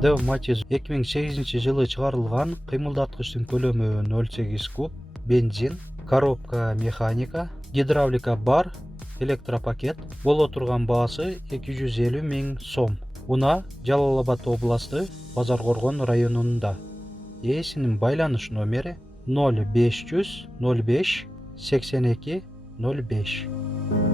Dev Matiz 2008-жылы чыгарылган, кыймылдаткычтын көлөмү 0,8 куб, бензин, коробка механика, гидравлика бар, электропакет. Боло турган баасы 250 000 сом. Уна Жалал-Абад областы, Базаркоргон районунда. Ээсинин байланыш номери 0500 05 82 05.